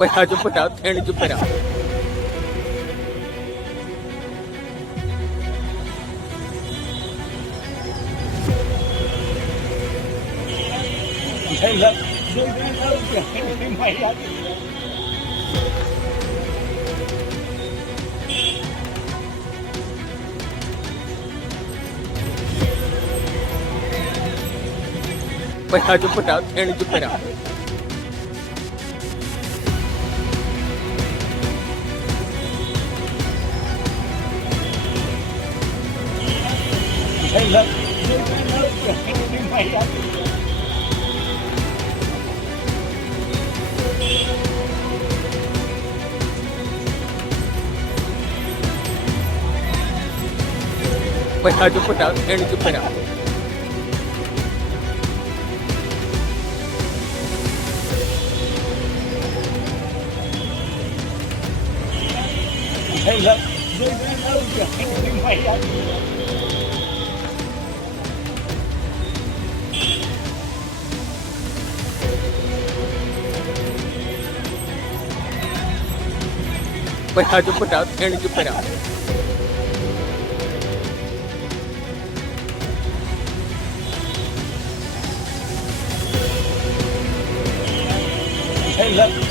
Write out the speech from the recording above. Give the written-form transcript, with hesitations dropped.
ਭਈਆ ਚੁੱਪ ਰਿਹਾ ਥੇਣ ਚੁੱਪ ਰਿਹਾ ਭਈਆ ਚੁੱਪ ਰਿਹਾ ਥੇਣ ਚੁੱਪ ਰਿਹਾ ਭਈਆ ਚੁੱਪ ਰਿਹਾ ਥੇਣ ਚੁੱਪ ਰਿਹਾ ਭਈਆ ਚੁੱਪ ਰਿਹਾ ਥੇਣ ਚੁੱਪ ਰਿਹਾ Hey, look.